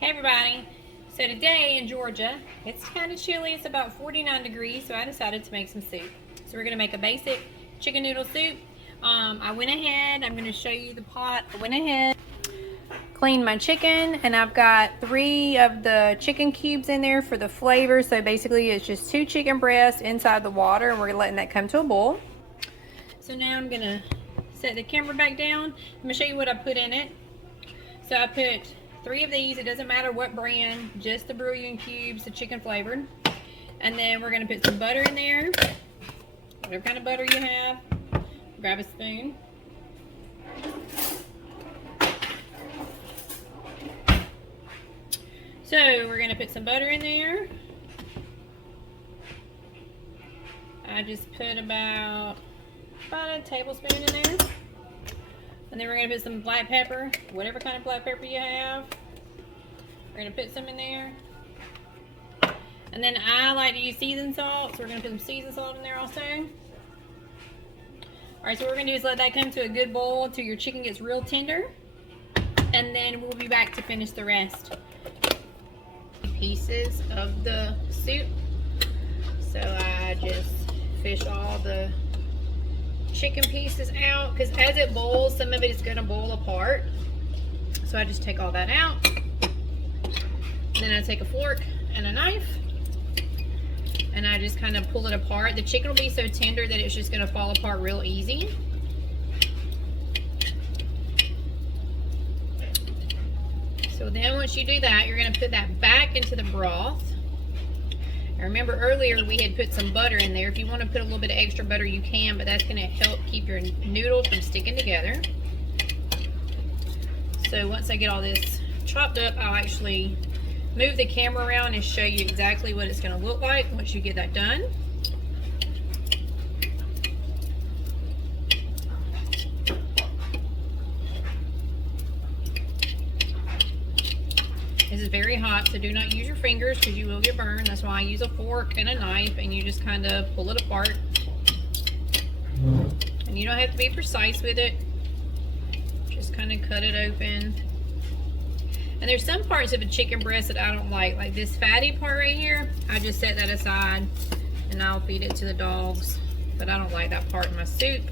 Hey everybody! So today in Georgia, it's kind of chilly. It's about 49 degrees, so I decided to make some soup. So we're going to make a basic chicken noodle soup. I went ahead, I'm going to show you the pot. I went ahead, cleaned my chicken, and I've got 3 of the chicken cubes in there for the flavor. So basically it's just 2 chicken breasts inside the water, and we're letting that come to a boil. So now I'm going to set the camera back down. I'm going to show you what I put in it. So I put 3 of these. It doesn't matter what brand, just the bouillon cubes, the chicken flavored. And then we're going to put some butter in there, whatever kind of butter you have. Grab a spoon. So we're going to put some butter in there. I just put about a tablespoon in there. And then we're going to put some black pepper, whatever kind of black pepper you have. We're going to put some in there. And then I like to use seasoned salt, so we're going to put some seasoned salt in there also. Alright, so what we're going to do is let that come to a good boil until your chicken gets real tender. And then we'll be back to finish the rest. Pieces of the soup. So I just fish all the chicken pieces out, because as it boils, some of it is going to boil apart. So I just take all that out. Then I take a fork and a knife, and I just kind of pull it apart. The chicken will be so tender that it's just going to fall apart real easy. So then once you do that, you're going to put that back into the broth. And remember earlier we had put some butter in there. If you want to put a little bit of extra butter, you can, but that's going to help keep your noodles from sticking together. So once I get all this chopped up, I'll actually move the camera around and show you exactly what it's going to look like once you get that done. This is very hot, so do not use your fingers because you will get burned. That's why I use a fork and a knife, and you just kind of pull it apart. And you don't have to be precise with it. Just kind of cut it open. And there's some parts of a chicken breast that I don't like this fatty part right here. I just set that aside and I'll feed it to the dogs. But I don't like that part in my soup.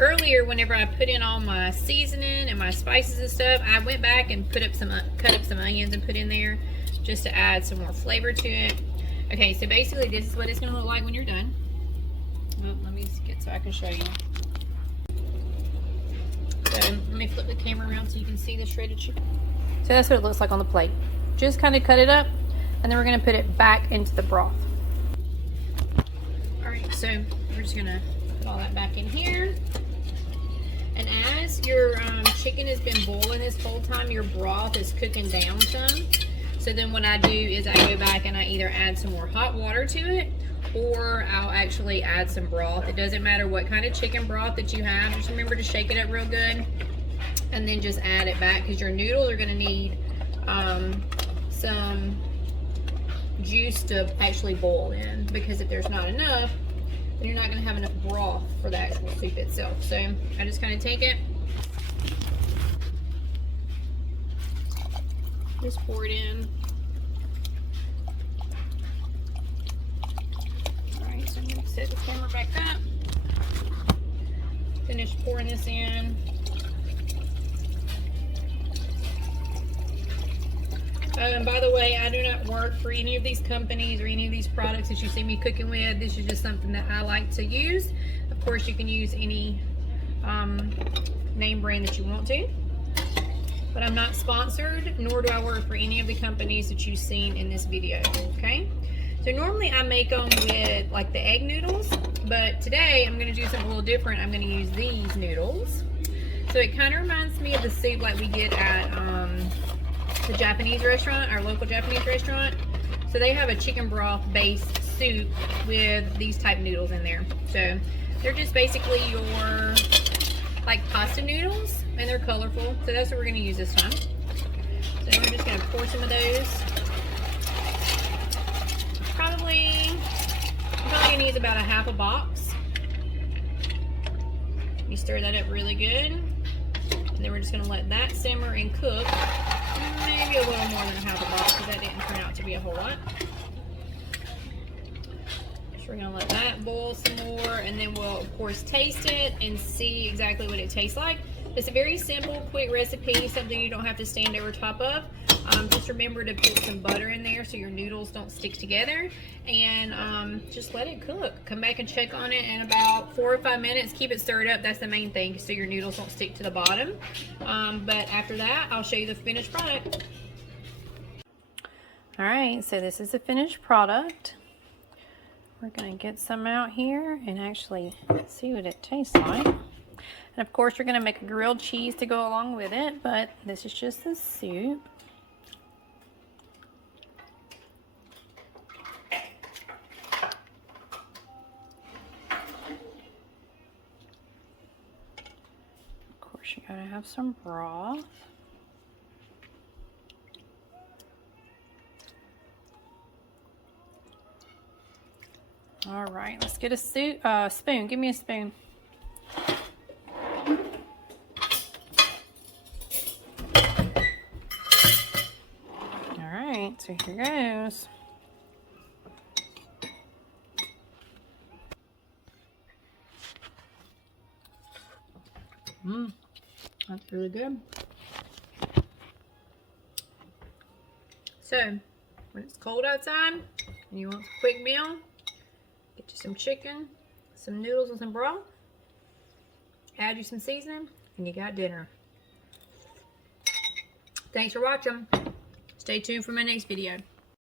Earlier, whenever I put in all my seasoning and my spices and stuff, I went back and cut up some onions and put in there just to add some more flavor to it. Okay, so basically this is what it's going to look like when you're done. Well, let me get so I can show you. So let me flip the camera around so you can see the shredded chicken. So that's what it looks like on the plate. Just kind of cut it up, and then we're going to put it back into the broth. Alright, so we're just going to put all that back in here. And as your chicken has been boiling this whole time, your broth is cooking down some. So then what I do is I go back and I either add some more hot water to it, or I'll actually add some broth. It doesn't matter what kind of chicken broth that you have. Just remember to shake it up real good and then just add it back, because your noodles are going to need some juice to actually boil in, because if there's not enough, then you're not going to have enough broth for the actual soup itself. So I just kind of take it, just pour it in. Alright, so I'm going to set the camera back up, finish pouring this in. And by the way, I do not work for any of these companies or any of these products that you see me cooking with. This is just something that I like to use. Of course, you can use any name brand that you want to. But I'm not sponsored, nor do I work for any of the companies that you've seen in this video, okay? So normally I make them with like the egg noodles, but today I'm going to do something a little different. I'm going to use these noodles. So it kind of reminds me of the soup like we get at the Japanese restaurant, our local Japanese restaurant. So they have a chicken broth based soup with these type noodles in there. So they're just basically your like pasta noodles, and they're colorful. So that's what we're going to use this time. So we're just going to pour some of those. Probably going to use about a half a box. You stir that up really good. And then we're just going to let that simmer and cook maybe a little more than a half a box, because that didn't turn out to be a whole lot. So we're going to let that boil some more, and then we'll of course taste it and see exactly what it tastes like. It's a very simple, quick recipe, something you don't have to stand over top of. Just remember to put some butter in there so your noodles don't stick together, and just let it cook. Come back and check on it in about 4 or 5 minutes. Keep it stirred up. That's the main thing, so your noodles don't stick to the bottom. But after that, I'll show you the finished product. All right, so this is the finished product. We're going to get some out here and actually see what it tastes like. And of course, you're going to make a grilled cheese to go along with it, but this is just the soup. Of course, you got to have some broth. All right, let's get a spoon. Give me a spoon. All right, so here goes. That's really good. So, when it's cold outside and you want a quick meal, get you some chicken, some noodles, and some broth. Add you some seasoning, and you got dinner. Thanks for watching. Stay tuned for my next video.